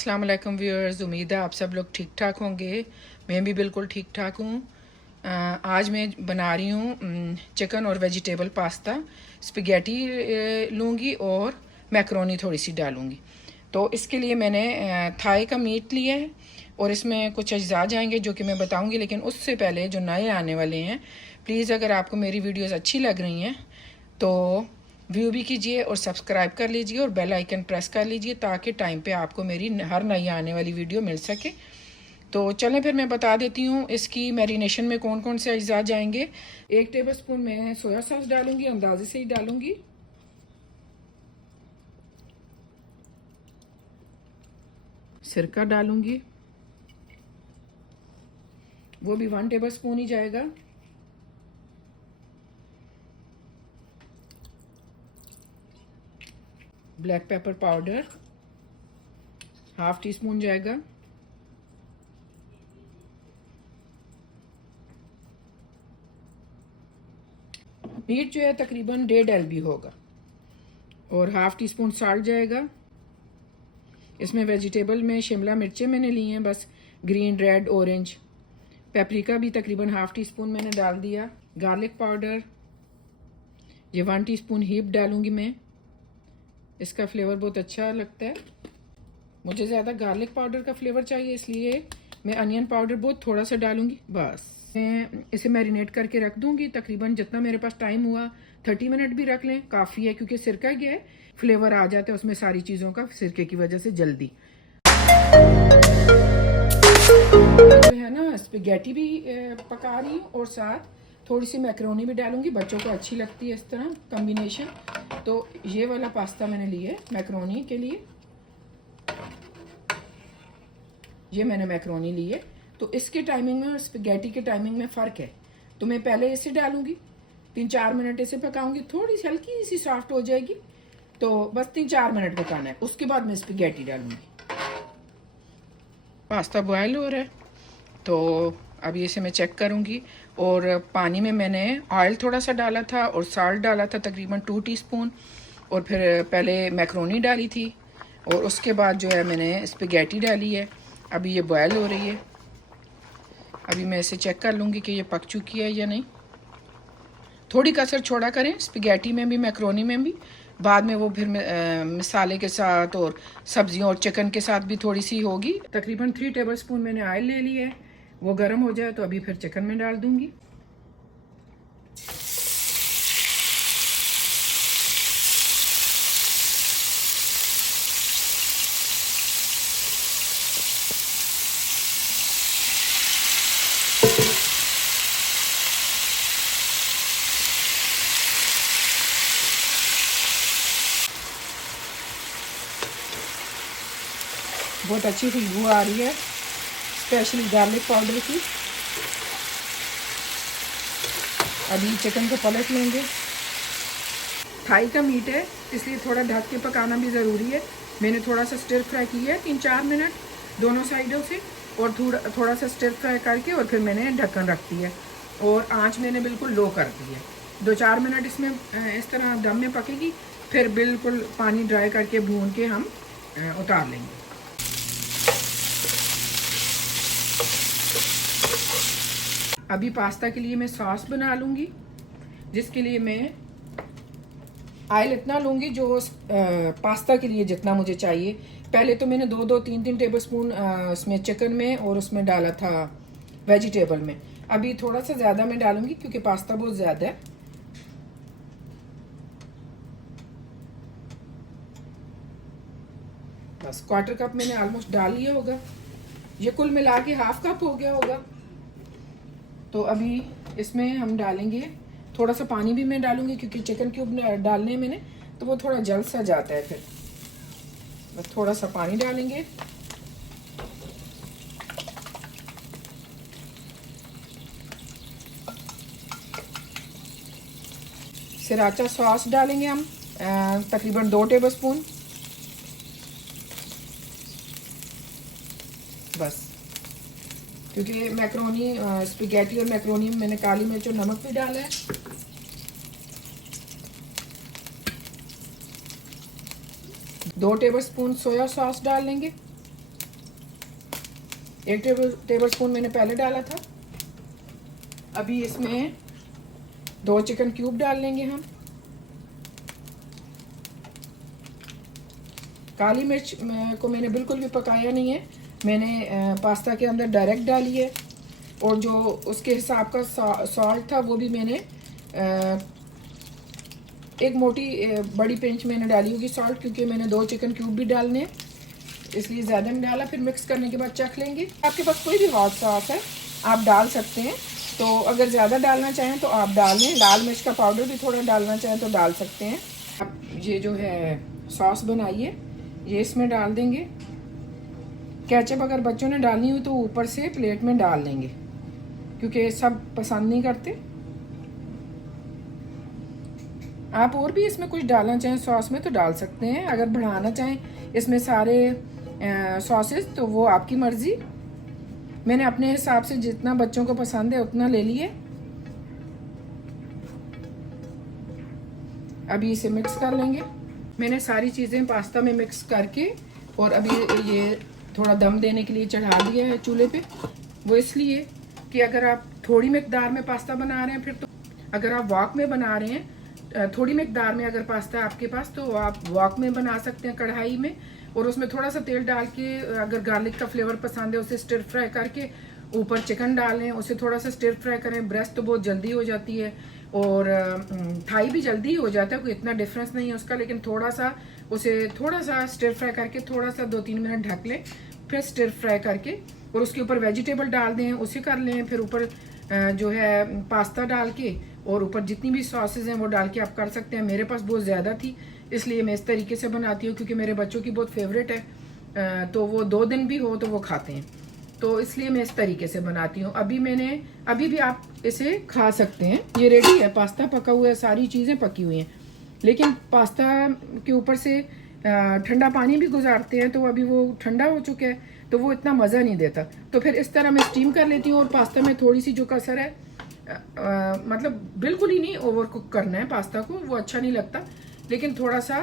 अस्सलाम वालेकुम व्यूअर्स, उम्मीद है आप सब लोग ठीक ठाक होंगे। मैं भी बिल्कुल ठीक ठाक हूँ। आज मैं बना रही हूँ चिकन और वेजिटेबल पास्ता। स्पैगेटी लूँगी और मैकरोनी थोड़ी सी डालूँगी। तो इसके लिए मैंने थाई का मीट लिया है और इसमें कुछ अज्जा जाएंगे जो कि मैं बताऊँगी। लेकिन उससे पहले जो नए आने वाले हैं, प्लीज़ अगर आपको मेरी वीडियोज़ अच्छी लग रही हैं तो व्यू भी कीजिए और सब्सक्राइब कर लीजिए और बेल आइकन प्रेस कर लीजिए ताकि टाइम पे आपको मेरी हर नई आने वाली वीडियो मिल सके। तो चलें फिर मैं बता देती हूँ इसकी मैरिनेशन में कौन कौन से अज्जा जाएंगे। 1 टेबलस्पून मैं सोया सॉस डालूंगी, अंदाजे से ही डालूंगी। सिरका डालूंगी, वो भी 1 टेबलस्पून ही जाएगा। ब्लैक पेपर पाउडर ½ टीस्पून जाएगा। मीट जो है तकरीबन 1.5 LB होगा और ½ टीस्पून साल्ट जाएगा। इसमें वेजिटेबल में शिमला मिर्चें मैंने ली हैं, बस ग्रीन, रेड, ऑरेंज। पेपरिका भी तकरीबन ½ टीस्पून मैंने डाल दिया। गार्लिक पाउडर ये 1 टीस्पून हीप डालूंगी मैं, इसका फ्लेवर बहुत अच्छा लगता है। मुझे ज़्यादा गार्लिक पाउडर का फ्लेवर चाहिए, इसलिए मैं अनियन पाउडर बहुत थोड़ा सा डालूंगी। बस मैं इसे मैरिनेट करके रख दूंगी तकरीबन जितना मेरे पास टाइम हुआ। 30 मिनट भी रख लें, काफ़ी है, क्योंकि सिरका गया है, फ्लेवर आ जाता है उसमें सारी चीज़ों का सिरके की वजह से जल्दी। जो है ना, स्पैगेटी भी पका रही हूँ और साथ थोड़ी सी मैकरोनी भी डालूंगी। बच्चों को अच्छी लगती है इस तरह कॉम्बिनेशन। तो ये वाला पास्ता मैंने लिया है मैकरोनी के लिए, ये मैंने मैकरोनी ली है। तो इसके टाइमिंग में और स्पैगेटी के टाइमिंग में फ़र्क है। तो मैं पहले इसे डालूंगी, 3-4 मिनट इसे पकाऊंगी, थोड़ी सी हल्की सी सॉफ्ट हो जाएगी। तो बस 3-4 मिनट पकाना है, उसके बाद मैं स्पैगेटी डालूंगी। पास्ता बॉयल हो रहा है तो अभी इसे मैं चेक करूंगी। और पानी में मैंने ऑयल थोड़ा सा डाला था और साल्ट डाला था तकरीबन 2 टीस्पून। और फिर पहले मैक्रोनी डाली थी और उसके बाद जो है मैंने स्पैगेटी डाली है। अभी ये बॉयल हो रही है। अभी मैं इसे चेक कर लूँगी कि ये पक चुकी है या नहीं। थोड़ी कसर छोड़ा करें स्पैगेटी में भी, मैक्रोनी में भी। बाद में वो फिर मसाले के साथ और सब्जियों और चिकन के साथ भी थोड़ी सी होगी। तकरीबन 3 टेबलस्पून मैंने ऑयल ले लिया है, वो गर्म हो जाए तो अभी फिर चिकन में डाल दूंगी। बहुत अच्छी खुशबू आ रही है, स्पेशली गार्लिक पाउडर की। अभी चिकन को पलट लेंगे। थाई का मीट है इसलिए थोड़ा ढक के पकाना भी ज़रूरी है। मैंने थोड़ा सा स्टिर फ्राई किया है 3-4 मिनट दोनों साइडों से, और थोड़ा सा स्टिर फ्राई करके और फिर मैंने ढक्कन रख दिया है और आंच मैंने बिल्कुल लो कर दी है। 2-4 मिनट इसमें इस तरह दम में पकेगी, फिर बिल्कुल पानी ड्राई करके भून के हम उतार लेंगे। अभी पास्ता के लिए मैं सॉस बना लूँगी, जिसके लिए मैं ऑयल इतना लूँगी जो पास्ता के लिए जितना मुझे चाहिए। पहले तो मैंने 2-2, 3-3 टेबलस्पून उसमें चिकन में और उसमें डाला था वेजिटेबल में। अभी थोड़ा सा ज़्यादा मैं डालूँगी क्योंकि पास्ता बहुत ज़्यादा है। बस 1/4 कप मैंने ऑलमोस्ट डाल लिया होगा। ये कुल मिला के ½ कप हो गया होगा। तो अभी इसमें हम डालेंगे थोड़ा सा पानी भी मैं डालूंगी क्योंकि चिकन क्यूब डालने मैंने, तो वो थोड़ा जल सा जाता है। फिर बस थोड़ा सा पानी डालेंगे। सिराचा सॉस डालेंगे हम तकरीबन 2 टेबलस्पून। बस क्योंकि मैक्रोनी स्पैगेटी और मैक्रोनी में मैंने काली मिर्च और नमक भी डाला है। 2 टेबलस्पून सोया सॉस डाल लेंगे। 1 टेबल स्पून मैंने पहले डाला था। अभी इसमें 2 चिकन क्यूब डाल लेंगे हम। काली मिर्च को मैंने बिल्कुल भी पकाया नहीं है, मैंने पास्ता के अंदर डायरेक्ट डाली है। और जो उसके हिसाब का सॉल्ट था वो भी मैंने एक मोटी बड़ी पिंच मैंने डाली होगी सॉल्ट, क्योंकि मैंने 2 चिकन क्यूब भी डालने हैं, इसलिए ज़्यादा नहीं डाला। फिर मिक्स करने के बाद चख लेंगे। आपके पास कोई भी हॉट सॉस है आप डाल सकते हैं, तो अगर ज़्यादा डालना चाहें तो आप डाल लें। लाल मिर्च का पाउडर भी थोड़ा डालना चाहें तो डाल सकते हैं। अब ये जो है सॉस बनाई है ये इसमें डाल देंगे। केचप अगर बच्चों ने डालनी हो तो ऊपर से प्लेट में डाल लेंगे, क्योंकि सब पसंद नहीं करते। आप और भी इसमें कुछ डालना चाहें सॉस में तो डाल सकते हैं। अगर बढ़ाना चाहें इसमें सारे सॉसेस तो वो आपकी मर्ज़ी। मैंने अपने हिसाब से जितना बच्चों को पसंद है उतना ले लिए। अभी इसे मिक्स कर लेंगे। मैंने सारी चीज़ें पास्ता में मिक्स करके और अभी ये थोड़ा दम देने के लिए चढ़ा दिया है चूल्हे पे। वो इसलिए कि अगर आप थोड़ी मिकदार में पास्ता बना रहे हैं, फिर तो अगर आप वॉक में बना रहे हैं थोड़ी मिकदार में अगर पास्ता है आपके पास तो आप वॉक में बना सकते हैं कढ़ाई में, और उसमें थोड़ा सा तेल डाल के अगर गार्लिक का फ्लेवर पसंद है उसे स्टिर फ्राई करके ऊपर चिकन डालें, उसे थोड़ा सा स्टिर फ्राई करें। ब्रेस्ट तो बहुत जल्दी हो जाती है और थाई भी जल्दी हो जाता है, कोई इतना डिफरेंस नहीं है उसका, लेकिन थोड़ा सा उसे थोड़ा सा स्टिर फ्राई करके थोड़ा सा 2-3 मिनट ढक लें, फिर स्टिर फ्राई करके और उसके ऊपर वेजिटेबल डाल दें, उसे कर लें। फिर ऊपर जो है पास्ता डाल के और ऊपर जितनी भी सॉसेज हैं वो डाल के आप कर सकते हैं। मेरे पास बहुत ज़्यादा थी इसलिए मैं इस तरीके से बनाती हूँ, क्योंकि मेरे बच्चों की बहुत फेवरेट है, तो वो 2 दिन भी हो तो वो खाते हैं, तो इसलिए मैं इस तरीके से बनाती हूँ। अभी भी आप इसे खा सकते हैं। ये रेडी है, पास्ता पका हुआ है, सारी चीज़ें पकी हुई हैं, लेकिन पास्ता के ऊपर से ठंडा पानी भी गुजारते हैं तो अभी वो ठंडा हो चुका है तो वो इतना मज़ा नहीं देता। तो फिर इस तरह मैं स्टीम कर लेती हूँ। और पास्ता में थोड़ी सी जो कसर है मतलब बिल्कुल ही नहीं ओवर कुक करना है पास्ता को, वो अच्छा नहीं लगता, लेकिन थोड़ा सा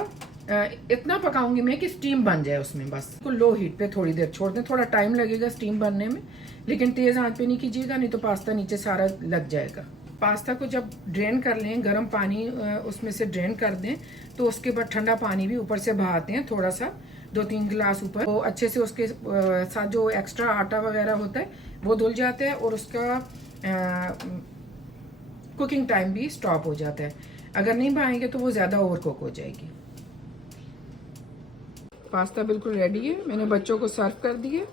इतना पकाऊंगी मैं कि स्टीम बन जाए उसमें। बस को लो हीट पे थोड़ी देर छोड़ दें, थोड़ा टाइम लगेगा स्टीम बनने में, लेकिन तेज़ आंच पे नहीं कीजिएगा, नहीं तो पास्ता नीचे सारा लग जाएगा। पास्ता को जब ड्रेन कर लें, गर्म पानी उसमें से ड्रेन कर दें, तो उसके बाद ठंडा पानी भी ऊपर से बहाते हैं थोड़ा सा, 2-3 गिलास ऊपर, तो अच्छे से उसके साथ जो एक्स्ट्रा आटा वगैरह होता है वो धुल जाता है और उसका कुकिंग टाइम भी स्टॉप हो जाता है। अगर नहीं बहाएंगे तो वो ज़्यादा ओवर कुक हो जाएगी। पास्ता बिल्कुल रेडी है, मैंने बच्चों को सर्व कर दिए।